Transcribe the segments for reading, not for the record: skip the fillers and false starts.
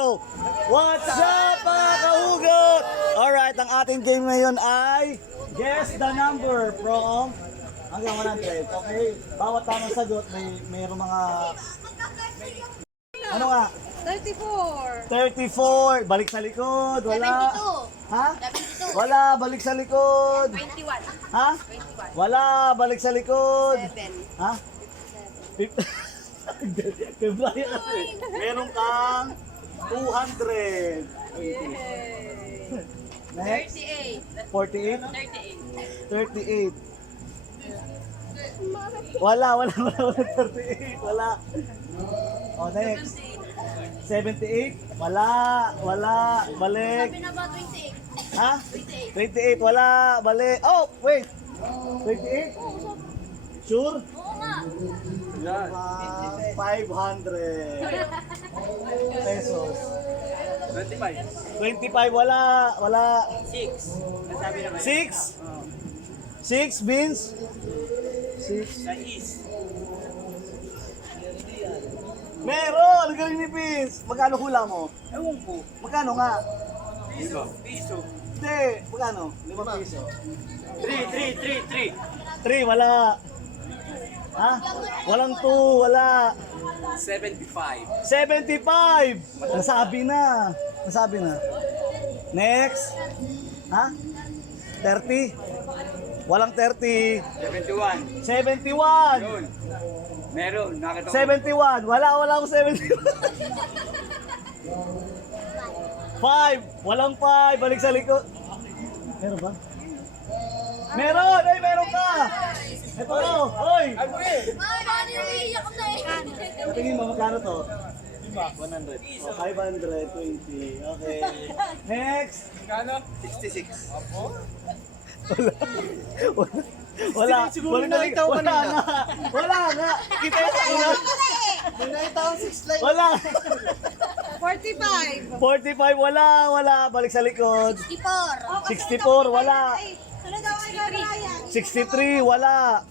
What's up mga kahugot? Alright, ang ating game ngayon ay guess the number from hanggang 100. Okay? Bawat tamang sagot mayroong mga ano nga? 34. 34. Balik sa likod. Wala. 72. Ha? 72. Wala. Balik sa likod. 21. Ha? 21. Wala. Balik sa likod. 7. Ha? February kasi. Meron kang 200. Yay. Next. 38. 48? 38. 38. Wala. 38. Wala. O, next. 78? Wala. Balik. Sabi na ba 28? Ha? 28. 28. Wala. Balik. Oh, wait. 28? Sure? Oo nga. 500 pesos. 25. 25. Wala. 6. Nasabi naman. 6? 6 beans? 6. Sa East. Meron! Ang galing ni Vince! Magkano hula mo? Ewan ko. Magkano nga? Piso. Hindi! Magkano? 5 piso. 3. 3, wala. Ha? Walang 2, wala. 75. 75! Nasabi na. Next. Ha? 30? Walang 30. 71. 71! Yun. Meron. Nakita ko. 71! Wala akong 71. 5! Walang 5! Balik sa likod. Meron ba? Meron! Ay, meron ka! Ito, hoy! Ay, paano yung iiyak na eh? Tingin mo, magkano to? 100. Oh, 520. Okay. Next! Kano? 66. Wala. Siguro Wala nakita ko kanina. nga. Wala nga. Kita yung una. May nakita ko 6 line. Wala. 45. 45. Wala. Balik sa likod. 64. 64. Wala. Sunod ako kay Brian. 63. Wala.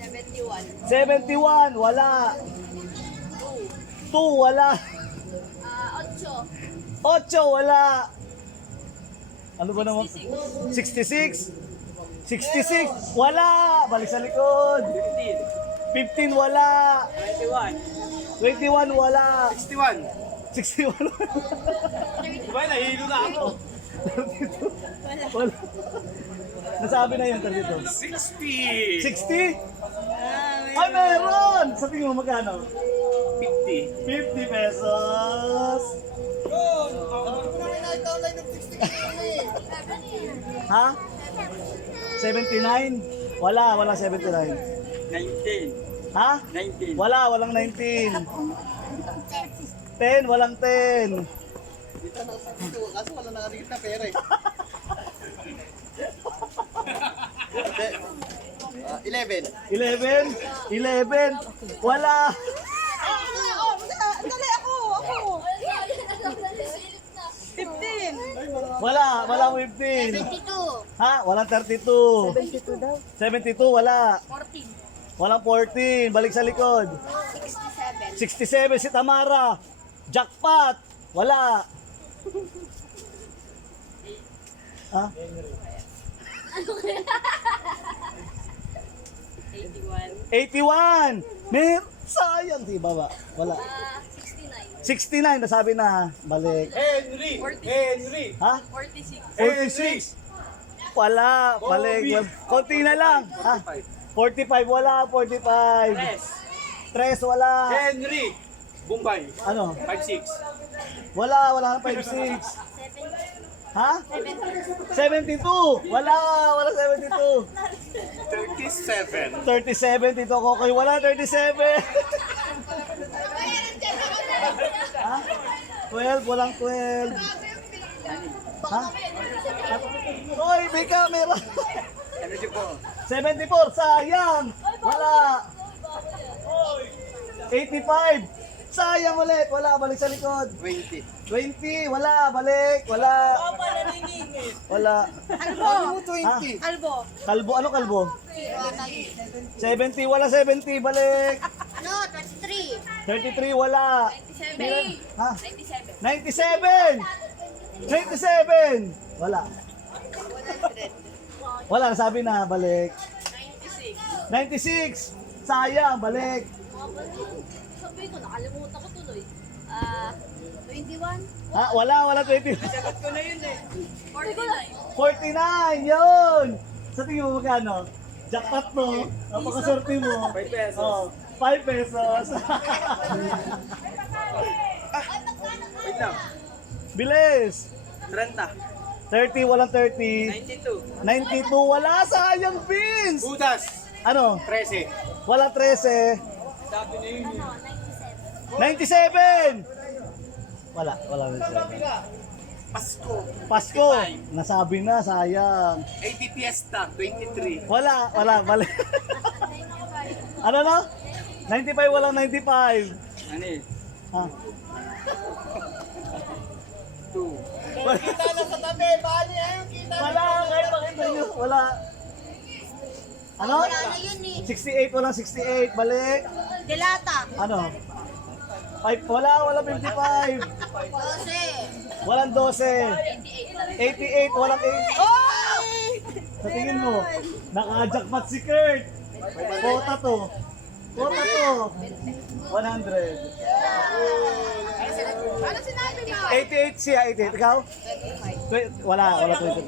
71. 71. Wala. 2. Wala. 8. 8. Wala. Ano ba naman? 66. 66. Wala. Balik sa likod. 15. Wala. 21. 21. Wala. 61. 61. Diba, nahilo na ako. Wala. Nasabi na yun dito. 60. 60? Ay, meron! Sa tingin mo magkano? 50. 50 pesos. Ha? 79? Wala 79. 19. Ha? 19. Walang 19. 10, walang 10. Kaso wala nakadikit na pera eh. 11. 11? 11? Wala. Dali ako. 15. Walang 15. 72. Ha? Walang 32. 72 daw. 72, wala. 14. Walang 14. Balik sa likod. 67. 67 si Tamara. Jackpot. Wala. Ha? 81. Sayang, di ba ba? Wala. 69. 69 nasabi na. Balik. Henry. 46. Ha? 46. 46. Wala. Balik. Konti na lang. Ha? 45. Wala. 45. 3. Wala. Henry. Bombay. Ano? 56. Wala nang 56. Ha? 72. Wala 72. 37. 37 Tito Kokoy. Wala 37. Ha? 12. Walang 12. Ha? Hoy, may camera. 74. Sayang. Wala. 85. Sayang ulit. Wala. Balik sa likod. 20. 20. Wala. Balik. Wala. Albo. 20. Albo. Kalbo. Ano kalbo? 70. Wala 70. Balik. Ano? 23. 33. Wala. 97. Ha? 97. 97! 97! Wala. Wala, nasabi na, balik. 96! Sayang, balik. Sabi ko, nakalimutan ko tuloy. 21? Ha, wala 20. Sagot ko na yun eh. 49. 49, yun! Sa tingin mo magkano? Jackpot mo, napakaswerte mo. 5 pesos. Oh, 5 pesos. Wait lang. Bilis! 30. 30, walang 30. 92. 92, wala, sayang, Vince! Butas. Ano? 13. Walang 13. Sabi na yun. 97! Wala 97. Pasko. Pasko, nasabi na, sayang. 80 Fiesta. 23. Wala, balik. Ano no? 95, walang 95. Ano eh? Ha? 2. Kita na sa tabi. Bali ayun kita. Wala, kahit pakita nyo, wala. Ano? Wala na yun eh. 68, walang 68, balik. Delata. Ano? 5, walang 55. 12. Walang 12. 88, walang 8. Oh! Sa tingin mo, naka-jackpot si Kurt. Kota to. 100. Ano sinabi mo? 88 siya, 88. Ikaw? Wala 25.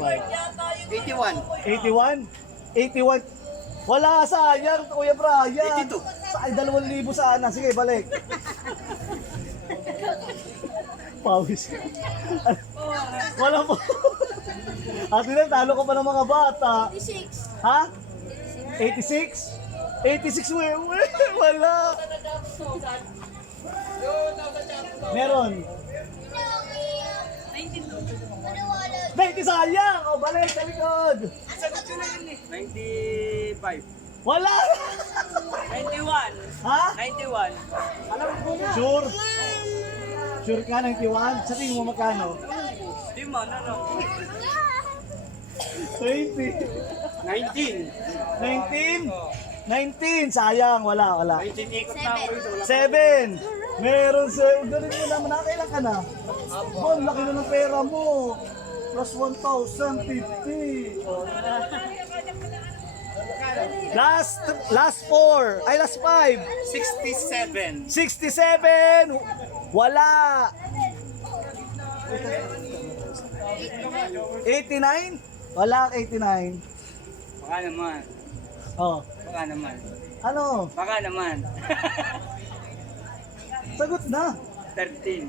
81. 81? 81? Wala, sayang, Kuya Brian. 82. Sa 2,000 sana. Sige, balik. Pawis. Wala po. Ate na, talo ka pa ng mga bata. 86. Ha? 86? 86 wala. Meron. 20 sayang! O, balik sa likod. 95. Wala! 91. Ha? 91. Sure? Sure ka, 91? Sa tingin mo magkano? Di mo, ano? 20. 19. 19? 19, sayang, wala. 19 ikot na ako rito. 7. Meron sa, ganun mo naman, nakailan ka na? Bon, laki na ng pera mo. Plus 1,050. Last 4. Ay, last 5. 67. 67. Wala. 89? Wala 89. Baka naman. Oh. Baka naman. Ano? Baka naman. Sagot na. 13.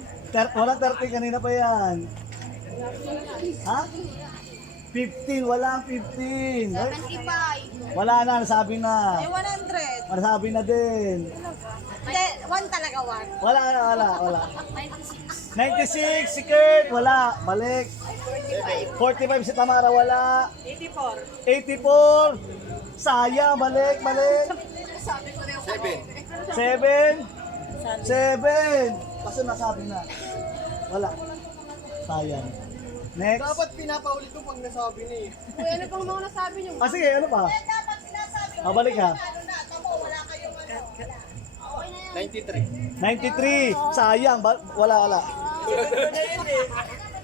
Wala 30 kanina pa yan. Ha? 15, wala 15. Ay, 75. wala na, nasabi na. 100. Nasabi na din. Hindi, 1 talaga 1. Wala. 96. 96, si Kurt, wala. Balik. 45 si Tamara, wala. 84. 84. Sayang, balik. Sabi ko na yung 7. Kaso nasabi na. Wala. Sayang. Next. Dapat pinapaulit ko pag nasabi na eh. Uy, ano pang mga nasabi niyo? Ah, sige, ano pa? Dapat sinasabi Ah, balik ha. ano na, tamo, wala kayong ano. Okay na yan. 93. 93. Sayang, wala.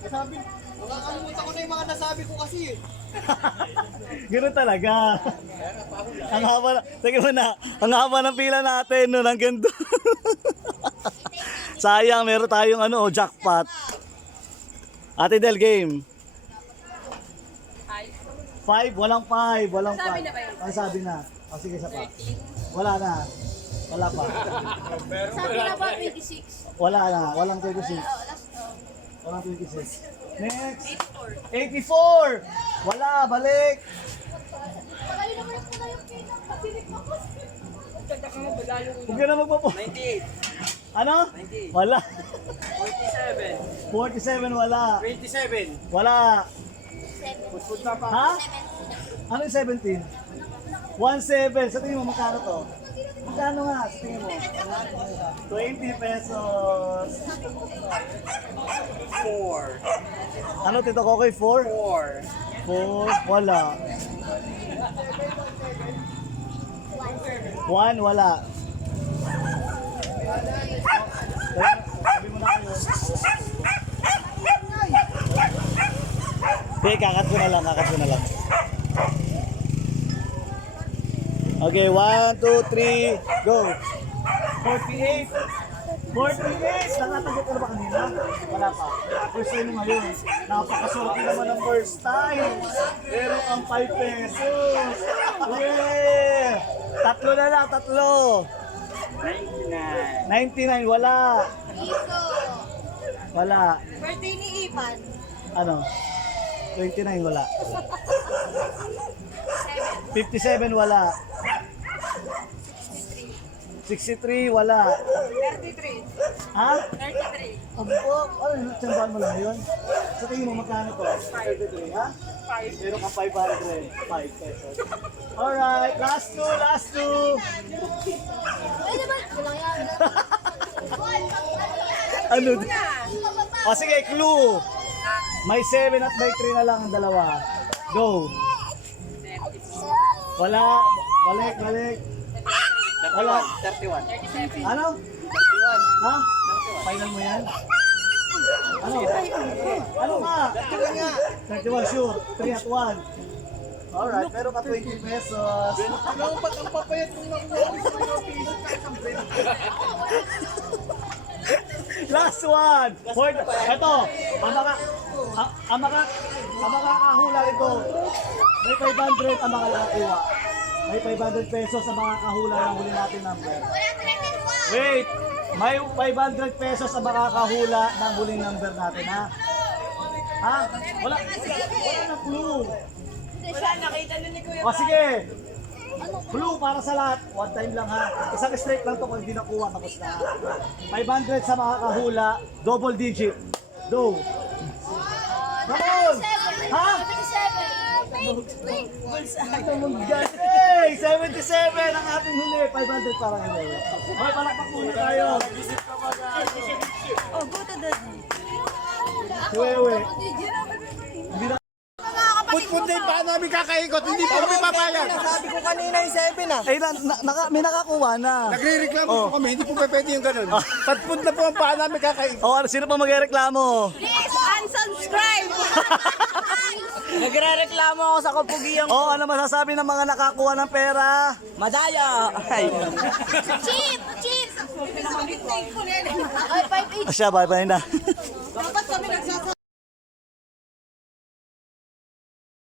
Sabi, nakakalimutan ko na yung mga nasabi ko kasi eh. Ganoon talaga. Ang haba na, sige mo na, ang haba ng pila natin, no, ang ganda. Sayang, meron tayong jackpot. Ate Del, game. 5, walang 5. Sabi na ba yun? Ang sabi na. O sige, isa pa. Wala na. Wala pa. Sabi na ba 26? Wala na. Walang 26. Last Walang 26. Next. 84. Wala, balik. Malayo naman yung pula yung pinapatinig mo ko. Huwag ka na magpapo. 98. Ano? 98. Wala. 47. 47, wala. 27. Wala. Putput na pa. Ha? Ano yung 17? 1.7. Sa tingin mo, magkano to? Magkano nga? Sa tingin mo? 20 pesos. 4. Ano, Tito Kokoy? 4? 4. 4. Wala. 1, wala. Sabi mo na kayo. Hindi, kakat ko na lang. Okay, 1, 2, 3, go. 48. 48! Nakatagot ka na ba kanina? Wala pa. First time mo ngayon. Napakaswerte naman ang first time. Pero ang 5 pesos. Yeah! Tatlo na lang, tatlo. 99, wala. Iko. Wala. Birthday ni Ivan. Ano? 29, wala. 57, wala. 63, wala. 33. Ha? 33. Ano, tsambahan mo lang yun? Sa tingin mo, magkano to? 33, ha? 5. Meron kang 500. 5 pesos. Alright, last two. Pwede ba? Walang yan. Ano? O sige, clue. May 7 at may 3 na lang ang dalawa. Go. Wala. Balik. Wala. 31. Ano? 31. Ha? Final mo yan? Ano? Ano ka? 31 sure. 3 at 1. Alright, meron ka 20 pesos. Ano ba't ang papayat kung nakuha ko sa piso kahit ang bread? Last one. Ito. Ang makakahula ito. May 500 ang makakakuha. May 500 pesos ang makakahula ng huli natin number. Wait. May 500 pesos ang makakahula ng huling number natin, ha? Ha? Wala na clue. O sige. Blue para sa lahat. One time lang, ha. Isang straight lang to kung hindi nakuha. Tapos na. 500 sa makakahula. Double digit. Go. Come on. Ha? 77. Hey! 77 ang ating huli. 500 para ngayon. Okay, palakpak muna tayo. Oh, go to the... Wewe. Hindi na. Put din pa namin kakaikot, hindi pa kami papayag. Sabi ko kanina yung 7 ah. Eh, may nakakuha na. Nagre-reklamo po kami, hindi po pwede yung ganun. Patput na po ang paa namin kakaikot. O, sino pa magreklamo? Please unsubscribe! Nagre-reklamo ako sa kapugiyang O, ano masasabi ng mga nakakuha ng pera? madaya. Ay. Cheap! Cheap! Ay, 5 each. Siya, bye-bye na.